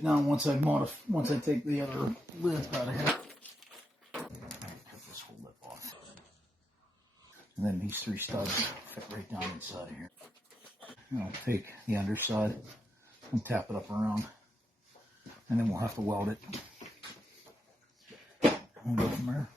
sit down once I take the other lid out of here. Cut this whole lip off. And then these 3 studs fit right down inside of here. And I'll take the underside and tap it up around. And then we'll have to weld it. We'll go from there.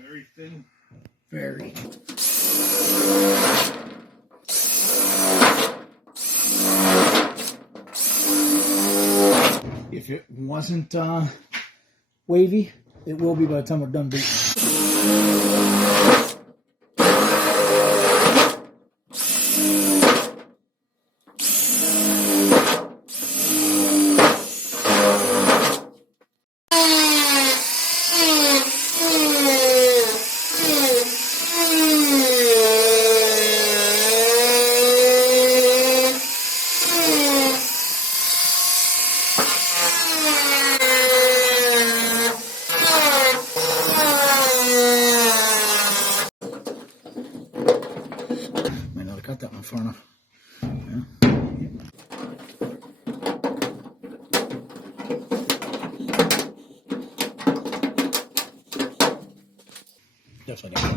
Very thin. Very. If it wasn't wavy, it will be by the time we're done beating. Might not have cut that one far enough. Yeah. Definitely not.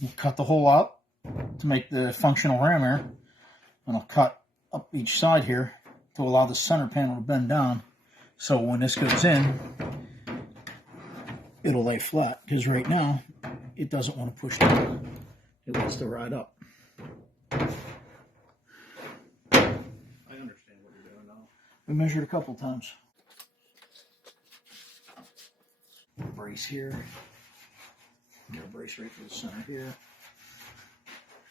We'll cut the hole out to make the functional ram air, and I'll cut up each side here to allow the center panel to bend down, so when this goes in, it'll lay flat, because right now it doesn't want to push down. It wants to ride up. I understand what you're doing now. We measured a couple times. Brace here. Get a brace right for the center here.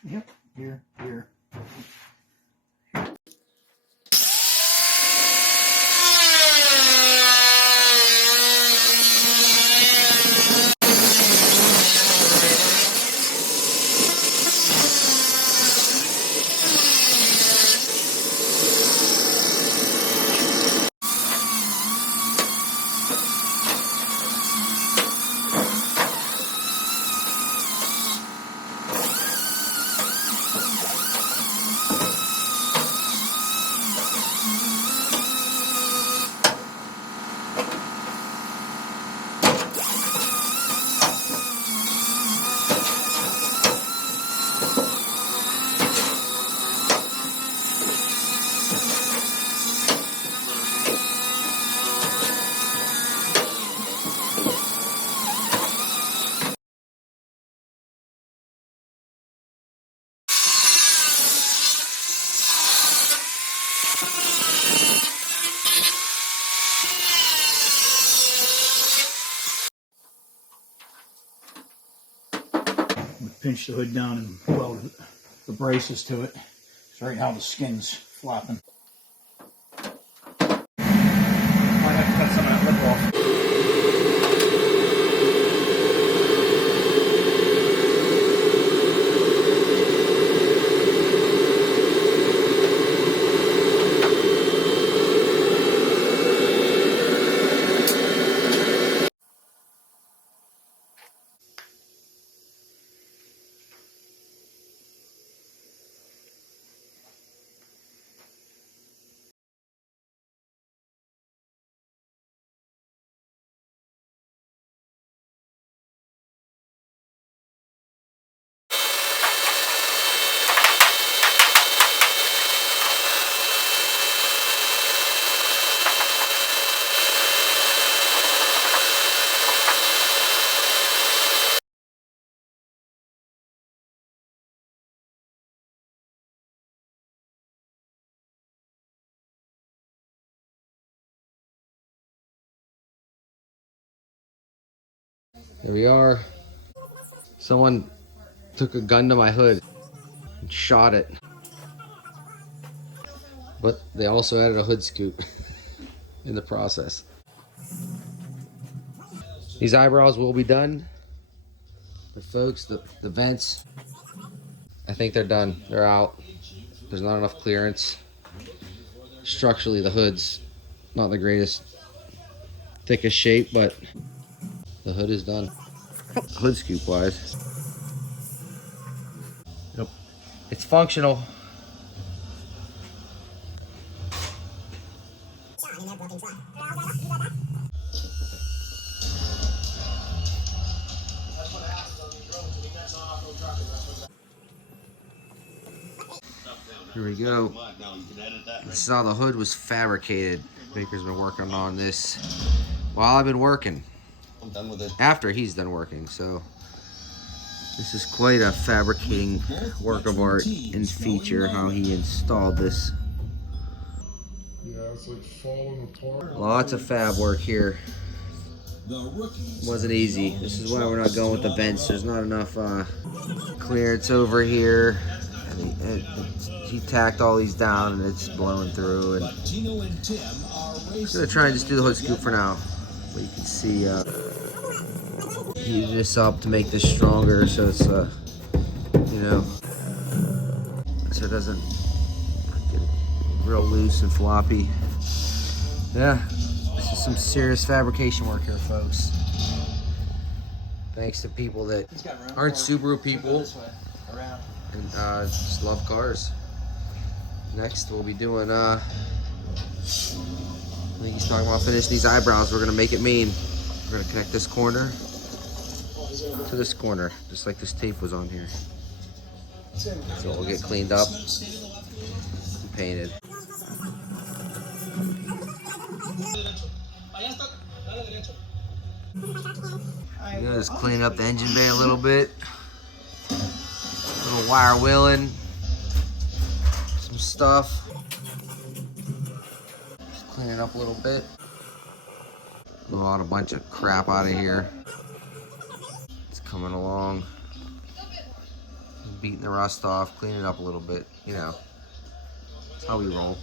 Yep, here, here. Pinch the hood down and weld the braces to it. So right now the skin's flopping. Might have to cut some of that lip off. Here we are. Someone took a gun to my hood and shot it. But they also added a hood scoop in the process. These eyebrows will be done But folks, the vents, I think they're done. They're out. There's not enough clearance. Structurally, the hood's not the greatest, thickest shape, but the hood is done. Hood scoop wise. Yep. It's functional. Here we go. This is how the hood was fabricated. Baker's been working on this while I've been working. I'm done with it. After he's done working, so this is quite a fabricating work of art and feature, how he installed this. Yeah, it's like falling apart. Lots of fab work here. Wasn't easy. This is why we're not going with the vents. There's not enough clearance over here. And he tacked all these down and it's blowing through. And I'm just gonna try and just do the hood scoop for now. But you can see heat this up to make this stronger, so it's you know, so it doesn't get real loose and floppy. Yeah, this is some serious fabrication work here, folks. Thanks to people that aren't Subaru people and just love cars. Next, we'll be doing I think he's talking about finishing these eyebrows. We're gonna make it mean. We're gonna connect this corner to this corner, just like this tape was on here. So it'll get cleaned up and painted. I'm gonna just clean up the engine bay a little bit. A little wire wheeling. Some stuff. Just clean it up a little bit. Blow out a bunch of crap out of here. It's coming along. Beating the rust off, clean it up a little bit, you know. That's how we roll.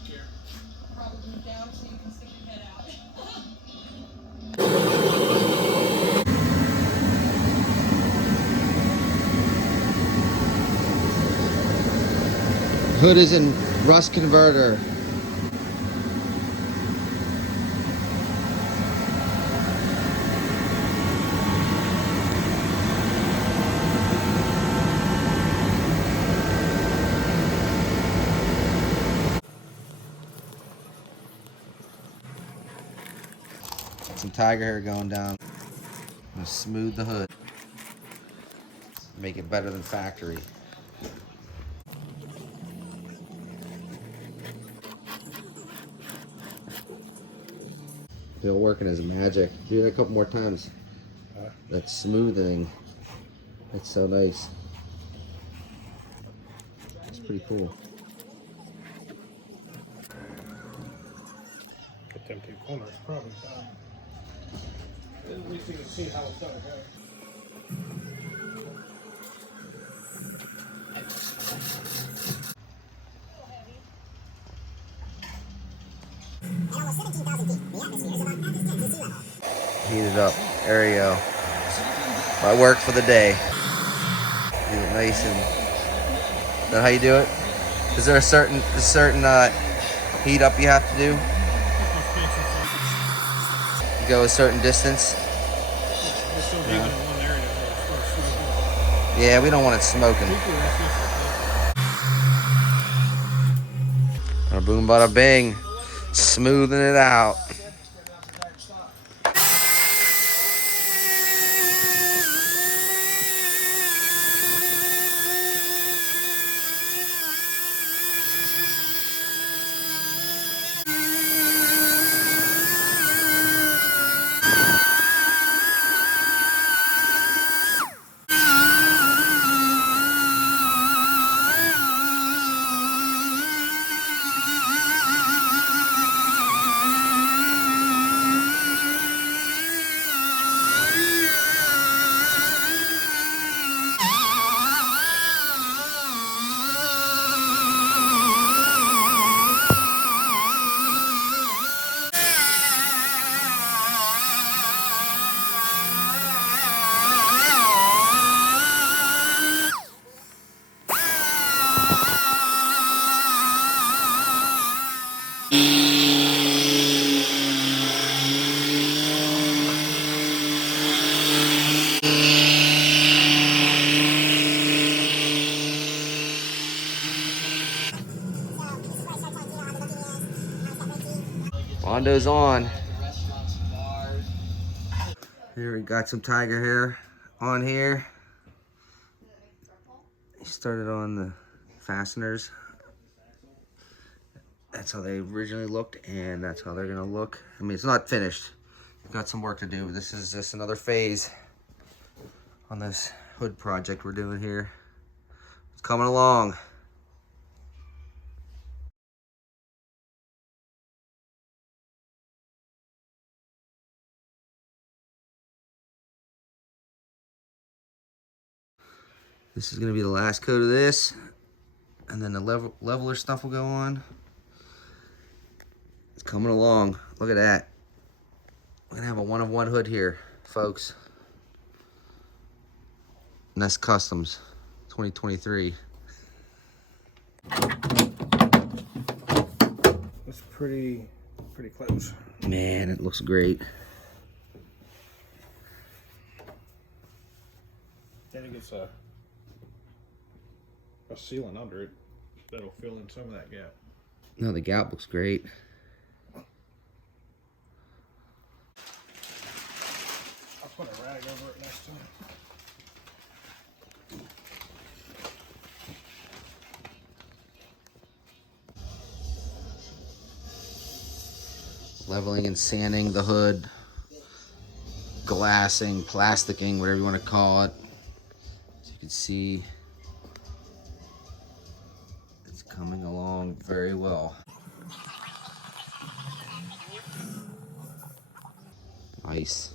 Hood is in rust converter. Some tiger hair going down. I'm gonna smooth the hood. Make it better than factory. Still working as magic. Do it a couple more times. That smoothing. It's so nice. It's pretty cool. Get them two corners probably done. At least you can see how it's done, okay? Heat it up. There you go. My work for the day. Do it nice and. Is that how you do it? Is there a certain heat up you have to do? You go a certain distance. Yeah, we don't want it smoking. Bada boom, bada bing. Smoothing it out. Bondo's on. Here we got some tiger hair on here. He started on the fasteners. That's how they originally looked, and that's how they're gonna look. I mean, it's not finished. We've got some work to do. This is just another phase on this hood project we're doing here. It's coming along. This is gonna be the last coat of this, and then the leveler stuff will go on. It's coming along. Look at that. We're gonna have a one-of-one hood here, folks. Ness Customs, 2023. It's pretty close. Man, it looks great. Then it gets a sealant under it that'll fill in some of that gap. No, the gap looks great. I'll put a rag over it next time. Leveling and sanding the hood, glassing, plasticking, whatever you want to call it. As you can see, it's coming along very well. Nice.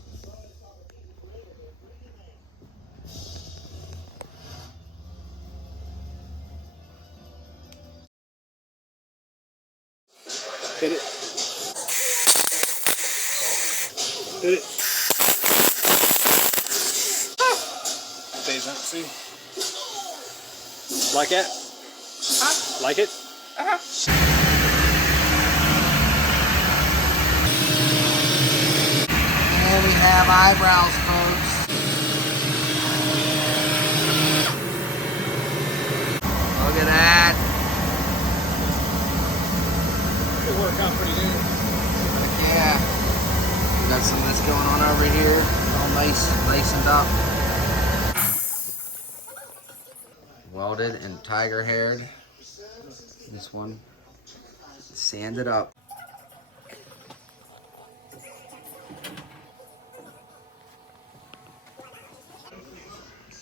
Hit it. Hit it. Stays empty. Like it? Like it? And we have eyebrows, folks. Look at that. It worked out pretty good. Yeah. We got some of this going on over here. All nice and up. Welded and tiger haired. This one sanded up.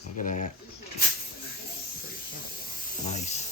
Look at that. Nice.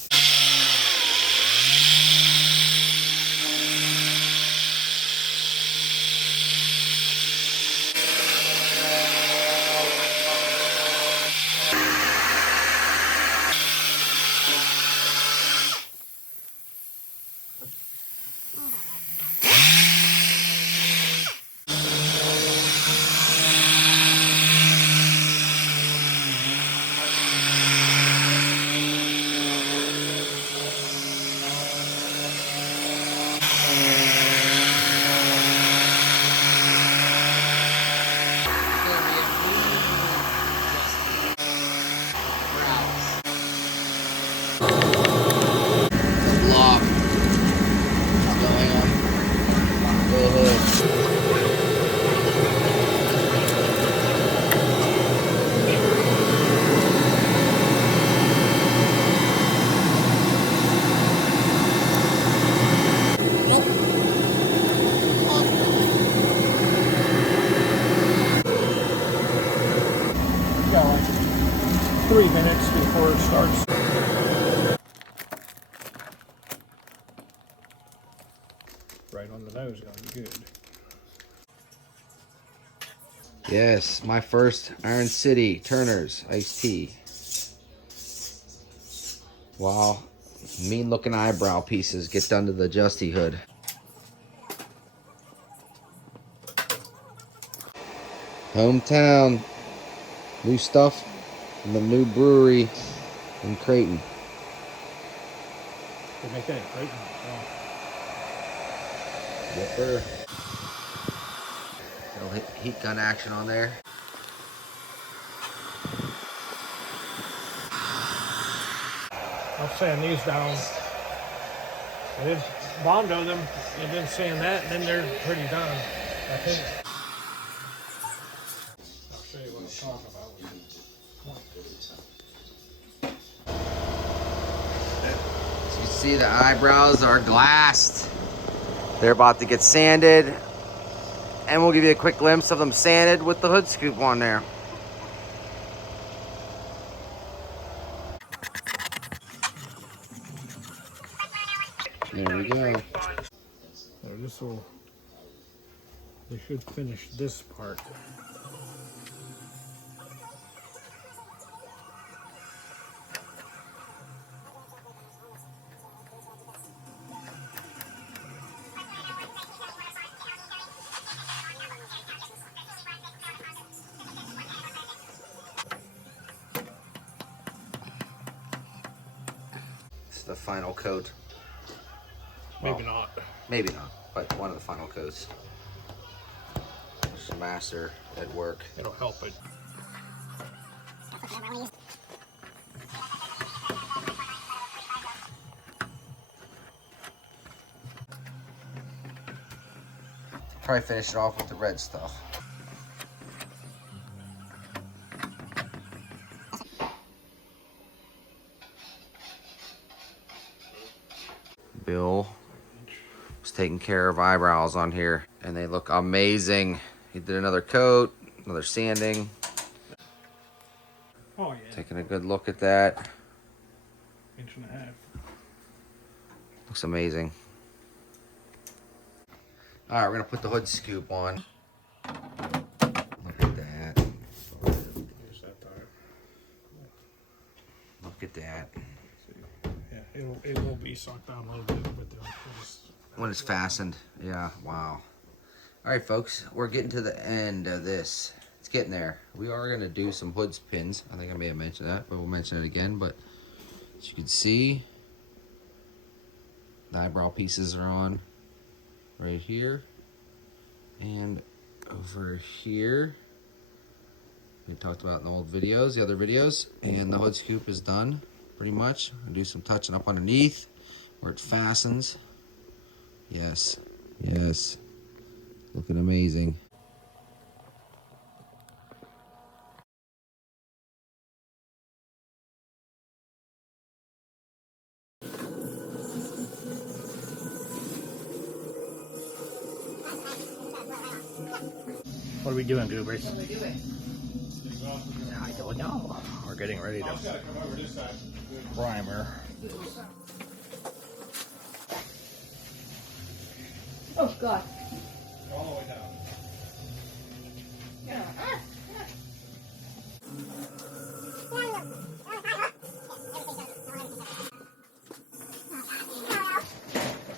Got like 3 minutes before it starts. Right on the nose, going good. Yes, my first Iron City Turner's iced tea. Wow, mean looking eyebrow pieces get done to the Justy Hood. Hometown, new stuff from the new brewery in Creighton. They make that in Creighton. Yepper. Little heat gun action on there. I'll sand these down. bondo them and then sand that, and then they're pretty done, I think. I'll show you what I'm talking about. So you see the eyebrows are glassed. They're about to get sanded. And we'll give you a quick glimpse of them sanded with the hood scoop on there. There we go. So this will, they should finish this part. It's the final coat. Maybe not. Maybe not, but one of the final coats. It's a master at work. It'll help it. Probably finish it off with the red stuff. Bill was taking care of eyebrows on here, and they look amazing. He did another coat, another sanding. Oh yeah. Taking a good look at that. 1.5 inches. Looks amazing. All right, we're gonna put the hood scoop on. Look at that. Here's that tire. Look at that. Yeah, it will be sucked down a little bit, but When it's fastened, yeah, wow. All right, folks, we're getting to the end of this. It's getting there. We are gonna do some hood pins. I think I may have mentioned that, but we'll mention it again. But as you can see, the eyebrow pieces are on right here and over here. We talked about in the old videos, the other videos, and the hood scoop is done pretty much. I'll do some touching up underneath where it fastens. Yes, yes, looking amazing. What are we doing, Goobers? I don't know. We're getting ready to primer. Oh God. all the way down.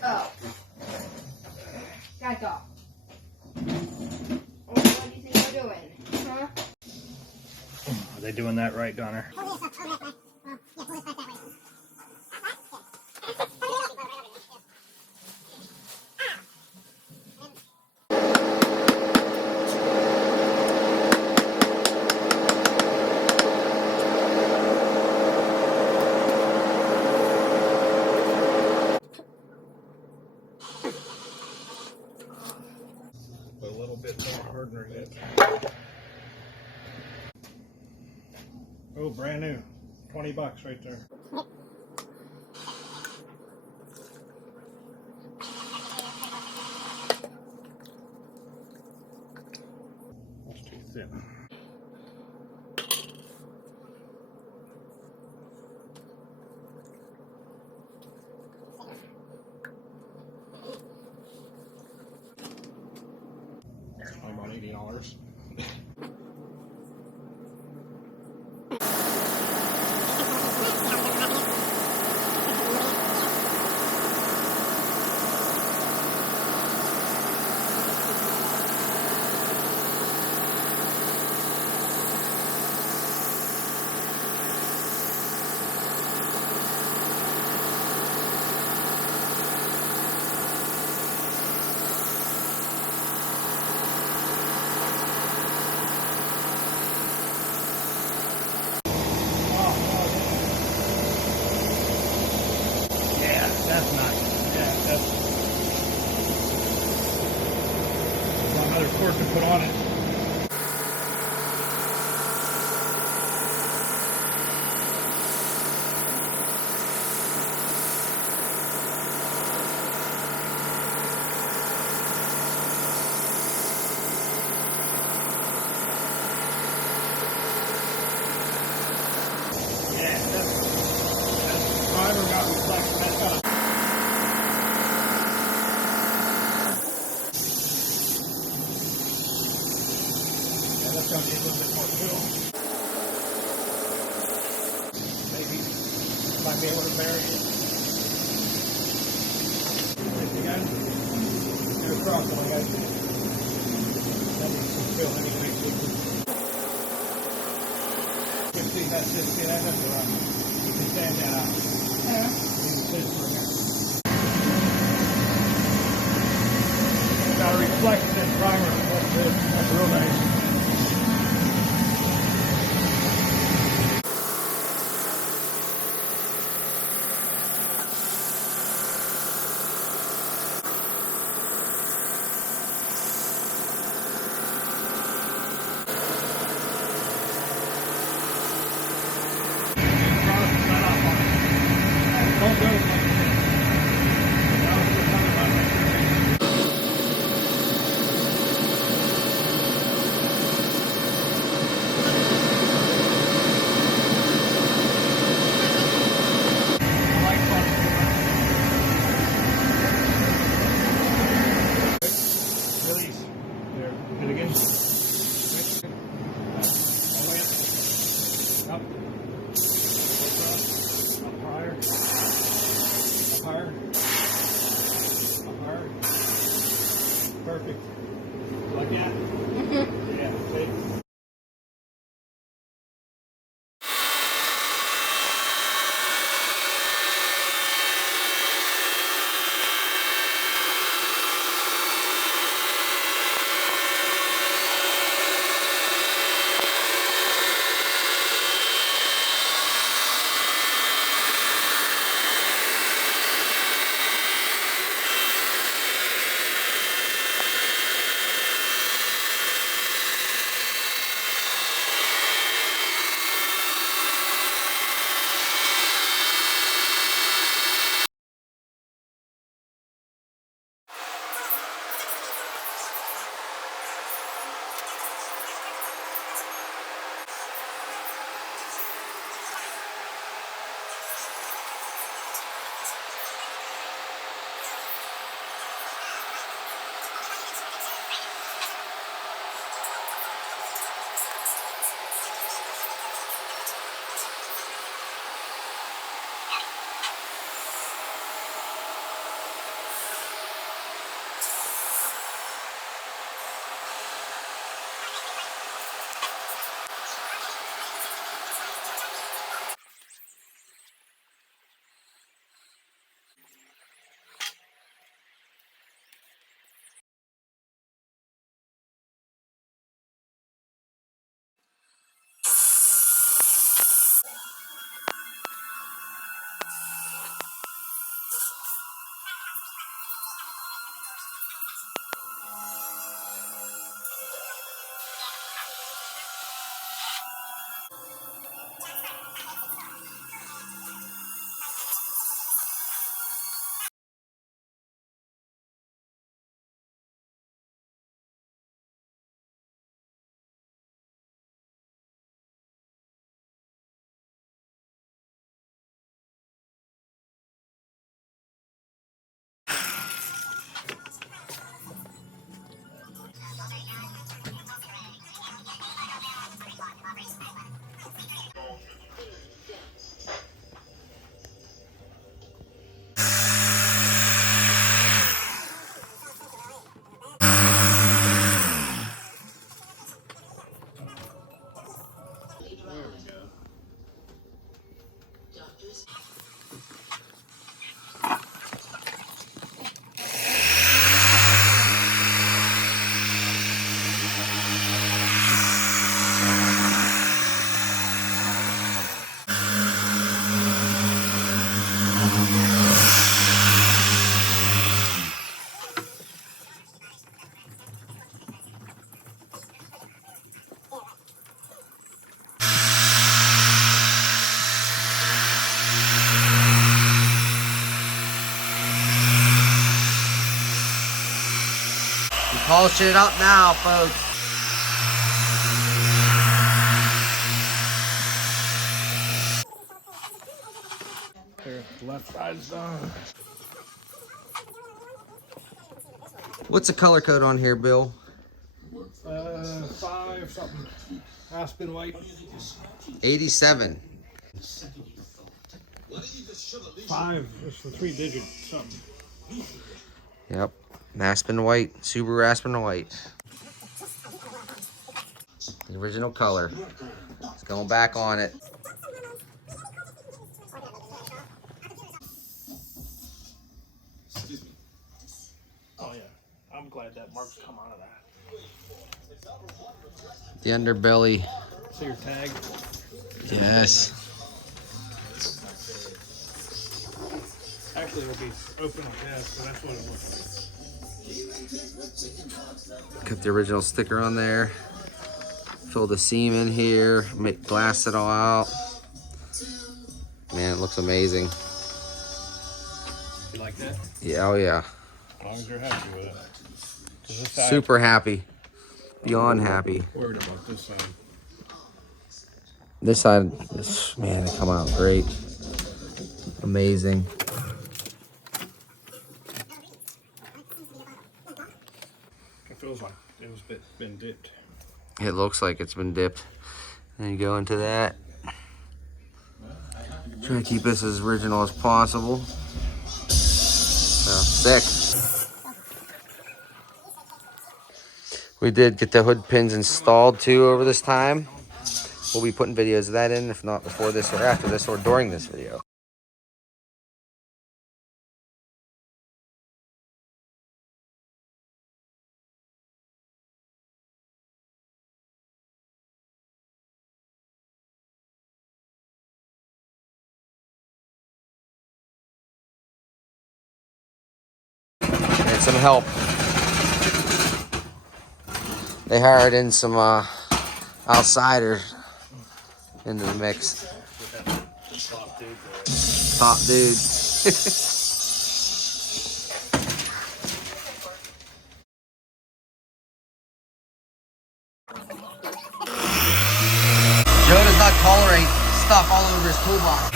Oh. Guys off. What do you think we're doing? Huh? Are they doing that right, Donner? Put a little bit more hardener in it. Oh, brand new. $20 right there. That's too thin. Only about $80. torque to put on it. Yeah, that driver got reflection. That's got a that's going to need a little bit more fuel. Maybe might be able to bury it. You guys, do a cross on guys. That needs some fuel anyway. 50, that's 50, that's all right. You can stand that out. Yeah. You can sit for a minute. Got a reflection primer. That's it. That's real nice. Don't go. Release. There. Hit again. All the way up. Up higher. Up higher. Up higher. Perfect. Like that? Yeah, see? You polishing it up now, folks. There, the left side's done. What's the color code on here, Bill? 5 something. Aspen white. 87. 5 is for 3 digits something. Yep. Aspen white. Subaru Aspen white. The original color. It's going back on it. Oh yeah, I'm glad that mark's come out of that. The underbelly. See your tag? Yes. Actually, it'll be open like that, so that's what it looks like. Cut the original sticker on there. Fill the seam in here. Make glass it all out. Man, it looks amazing. You like that? Yeah, oh yeah. As long as you're happy with it. 'Cause this side, Super happy. Beyond happy. worried about this side. This side, man, it come out great. Amazing. It feels like it was been dipped. It looks like it's been dipped. Then you go into that. Try to keep this as original as possible. So, sick. We did get the hood pins installed too over this time. We'll be putting videos of that in, if not before this or after this or during this video. And some help. They hired in some outsiders into the mix. Top dude. Joe does not tolerate stuff all over his toolbox.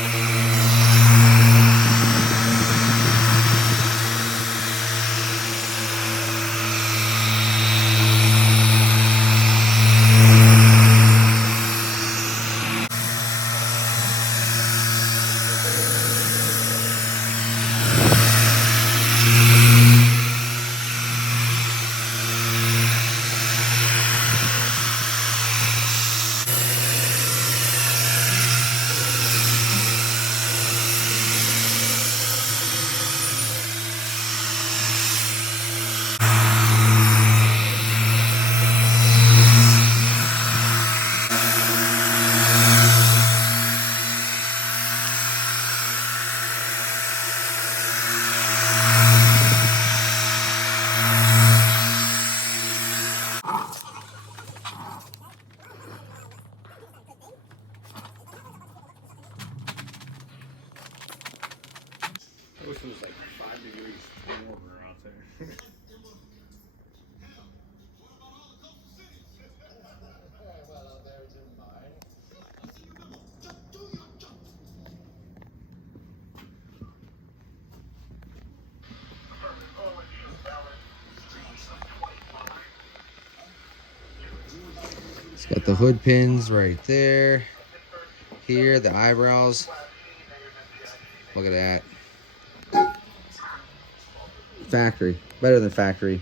I wish it was like 5 degrees warmer out there. It's got the hood pins right there. Here, the eyebrows. Look at that. Factory. Better than factory.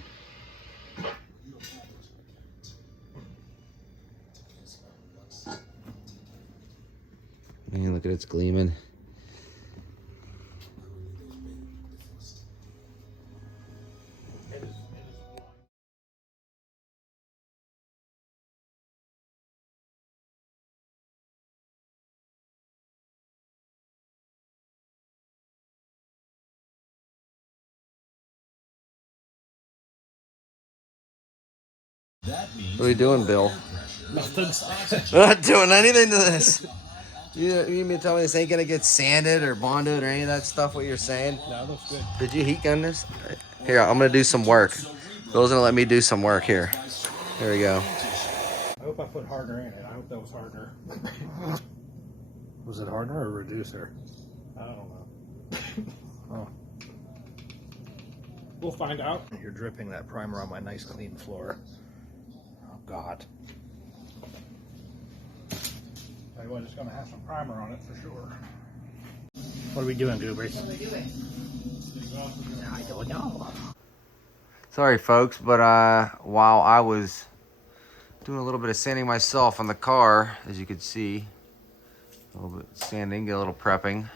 Man, look at it's gleaming. What are you doing, Bill? Nothing. Not doing anything to this. You mean to tell me this ain't gonna get sanded or bondo'd or any of that stuff? What you're saying? No, it looks good. Did you heat gun this? Here, I'm gonna do some work. Bill's gonna let me do some work here. There we go. I hope I put hardener in it. I hope that was hardener. Was it hardener or reducer? I don't know. Oh. We'll find out. You're dripping that primer on my nice clean floor. Oh God. Tell you what, it's going to have some primer on it for sure. What are we doing, Goobers? What are we doing? I don't know. Sorry, folks, but while I was doing a little bit of sanding myself on the car, as you could see, a little bit sanding, get a little prepping.